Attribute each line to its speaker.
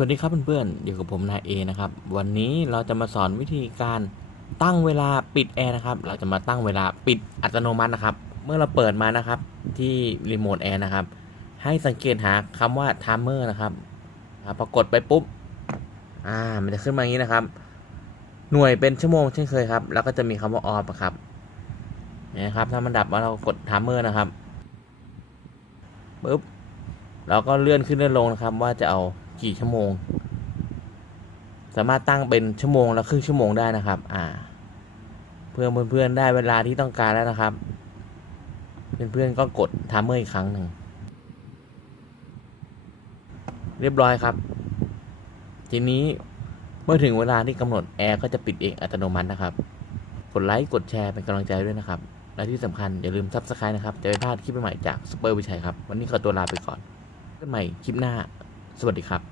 Speaker 1: วัสดีครับเพื่อนๆอยู่กับผมนายเอนะครับ วันนี้เราจะมาสอนวิธีการตั้งเวลาปิดแอร์นะครับ เราจะมาตั้งเวลาปิดอัตโนมัตินะครับ เมื่อเราเปิดมานะครับที่รีโมทแอร์นะครับ ให้สังเกตหาคำว่า timer นะครับอ่าพอกดไปปุ๊บ อ่า มันจะขึ้นมาอย่างนี้นะครับ หน่วยเป็นชั่วโมงเช่นเคยครับ แล้วก็จะมีคำว่า off อะครับนี่นะครับ ถ้ามันดับเรากด timer นะครับปุ๊บเราก็เลื่อนขึ้นเลื่อนลงนะครับ ว่าจะเอา กี่ชั่วโมง สามารถตั้งเป็นชั่วโมงละครึ่งชั่วโมงได้นะครับ อ่า เพื่อนเพื่อนๆได้เวลาที่ต้องการแล้วนะครับ เพื่อนๆก็กดทามเมอร์อีกครั้งหนึ่งเรียบร้อยครับ ทีนี้เมื่อถึงเวลาที่กำหนดแอร์ก็จะปิดเองอัตโนมัตินะครับ กดไลค์กดแชร์เป็นกำลังใจด้วยนะครับ และที่สำคัญอย่าลืมซับสไครต์นะครับ จะไม่พลาดคลิปใหม่ๆจากซุปเปอร์วิชัยครับ วันนี้ขอตัวลาไปก่อนพบกันใหม่คลิปหน้า สวัสดีครับ